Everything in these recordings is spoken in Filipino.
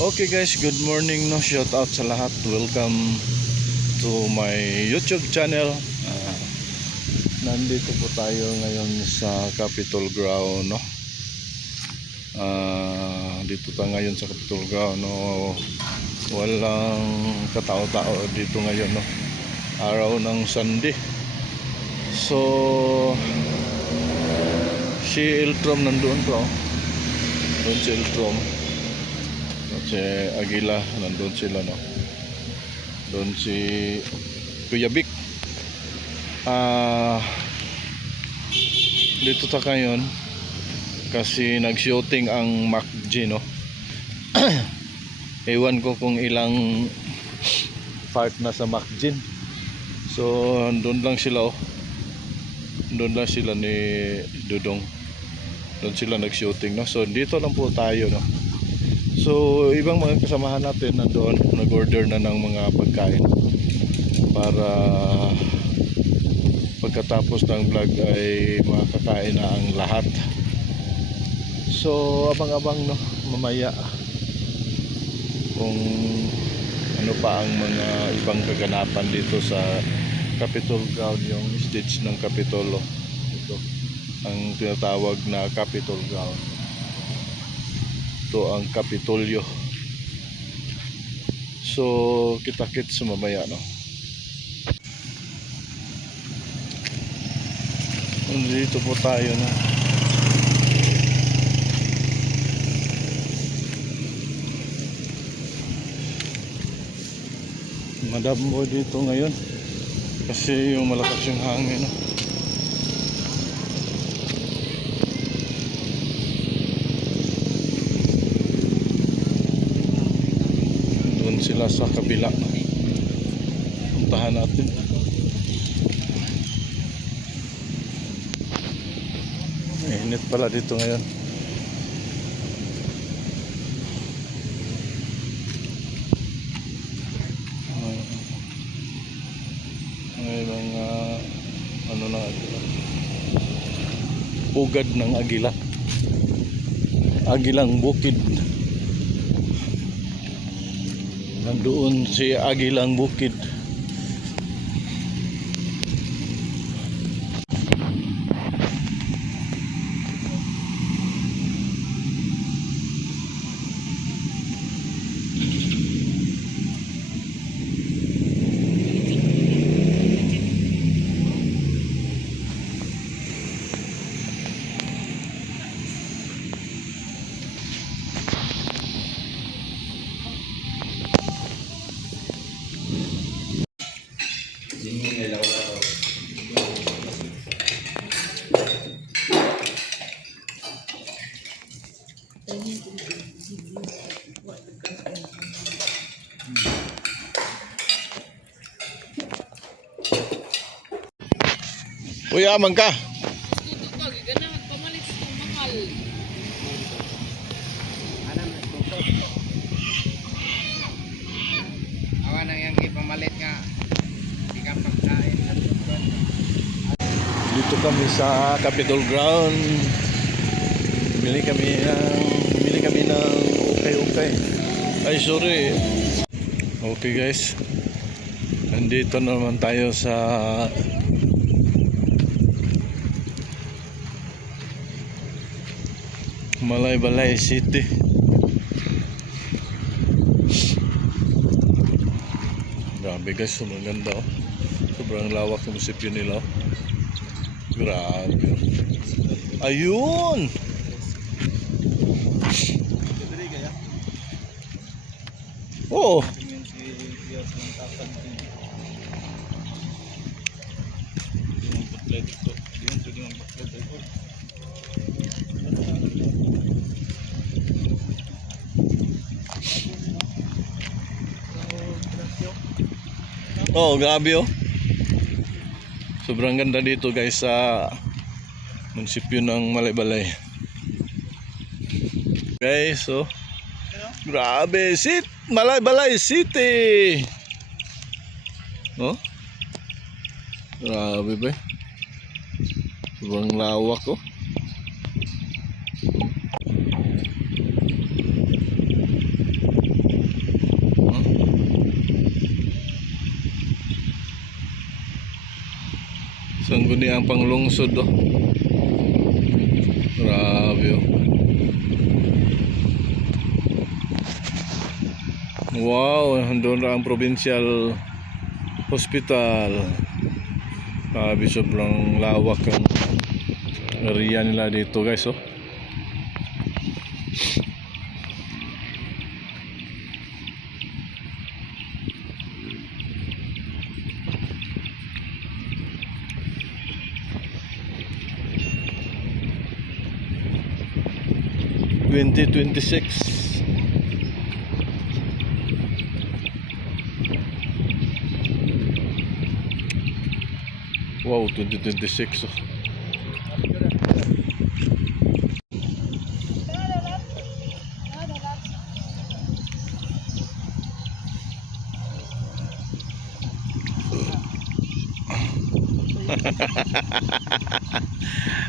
Okay guys, good morning, no, shout out sa lahat. Welcome to my YouTube channel. Nandito po tayo ngayon sa Capitol Ground, no. Dito tayo ngayon sa Capitol Ground, no. Walang katao-tao dito ngayon, no. Araw ng Sunday. So si Eltrom nandoon po. Doon si Eltrom. Si Aguila, nandun sila, no. Doon si Kuya Vic. Dito ta ngayon kasi nag-shooting ang MacG, no. Ewan ko kung ilang part na sa MacG. So doon lang sila, oh. Doon lang sila ni Dudong. Doon sila nag-shooting, no. So dito lang po tayo, no. So ibang mga kasamahan natin nandoon, nag-order na ng mga pagkain para pagkatapos ng vlog ay makakain na ang lahat. So abang-abang, no, mamaya kung ano pa ang mga ibang kaganapan dito sa Capitol Ground, yung stage ng Kapitolo. Ito ang tinatawag na Capitol Ground. Ito ang Kapitolyo. So kita-kits mamaya, no. Dito po tayo, no. Madam mo dito ngayon kasi yung malakas yung hangin, no. Sila sa kabila, puntahan natin. Init pala dito ngayon. May mga ano na agila, pugad ng agila, agilang bukid. Nandoon si Agilang Bukid. Uy, aman ka. Awan ang yang ipamalit nga. Di ka pagkain. Dito kami sa Capitol Ground. Bumili kami ng ukay-ukay. Ay, sorry. Okay guys, nandito naman tayo sa Malaybalay City. Grabe guys, sobrang ganda, oh. Sobrang lawak ng munisipyo nila, oh. Grabe. Ayun. Oh. Oh, grabe, oh. Sobrang ganda dito guys sa munisipyo ng Malaybalay. Guys, so grabe, Malaybalay City. Oh. Grabe ba? Sobrang lawak, oh. Sangguni ang panglungsod oh. Grabe oh. Wow, doon na ang provincial hospital. Grabe, sobrang lawak ang area nila dito guys oh. (2026) Wow, 2026 oh.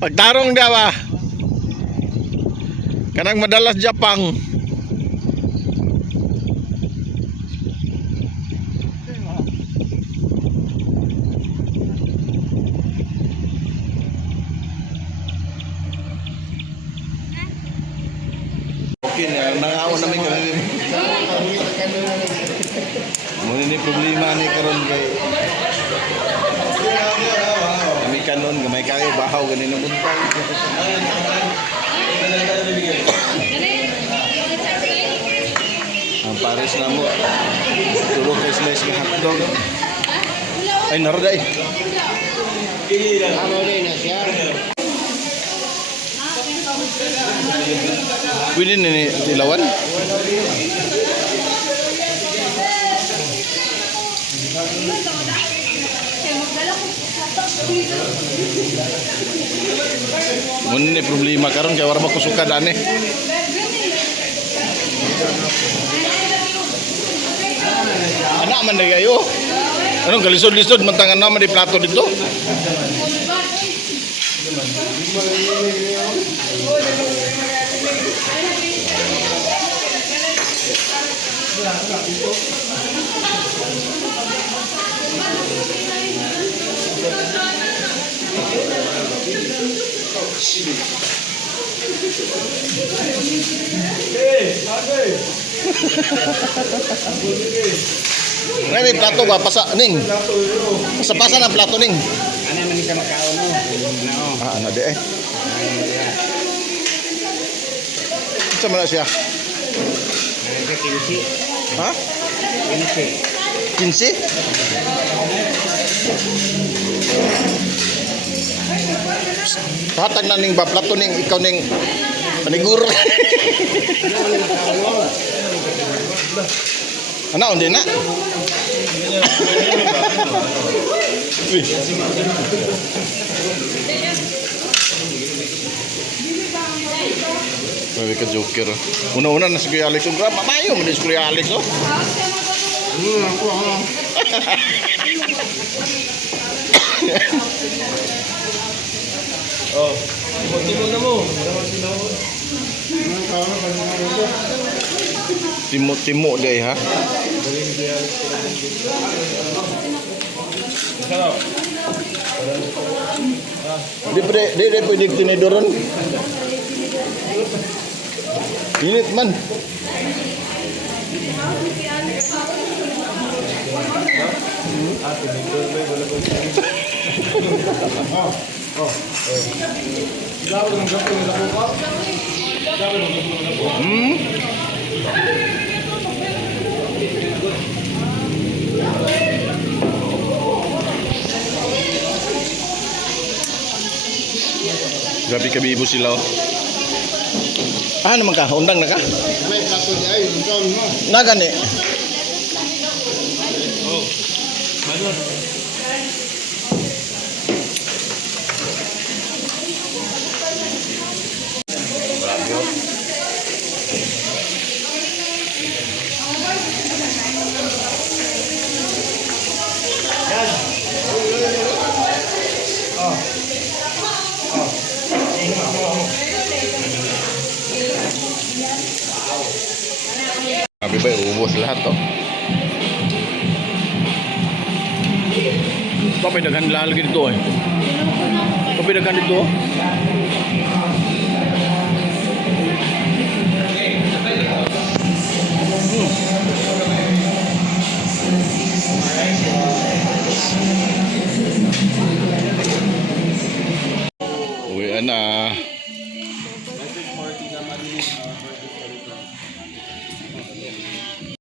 Pagtarong dia ba? Kanang madalas Japang. Okay na, nangaon namin kami. Muna ni problema ni karon kay kami kanon gamay kayo bahaw ganin ang buntag. Ang pares na mo tulog kay slice ng hotdog. Ay naraday. Ano rin na siya? Pwede ni ilawan? Muna ni problema karon kay wala makusuka dani. Anak man na kayo. Anong kalisod-lisod mantangan naman di plato dito? Ngayon may plato ba? Pasa, ning. Pasa-pasa ng plato, ning. Ano naman ka makaon mo? Ano? Ano di eh. Isa mo na siya? Kinsi. Ha? Kinsi. 15? Hatag na ning ba? Plato ning, ikaw ning paniguro. Ano, hindi na? Uy. Grabe ka joker oh. Una-una na si Kuya Alex. Mamayo mo din si Kuya Alex oh. Oh, timo na mo. Timo day ha. Di pwede tinidoron. Init man. Grabe ka bibo sila oh. Ah, naman ka? Undang na ka? May plato di ay, undang mo. Nagani. Oh. Ano? Grabe oh. Grabe ba, ubos lahat to. Ito may daghan lalagay dito eh. Grabe na ganito. Uwi na.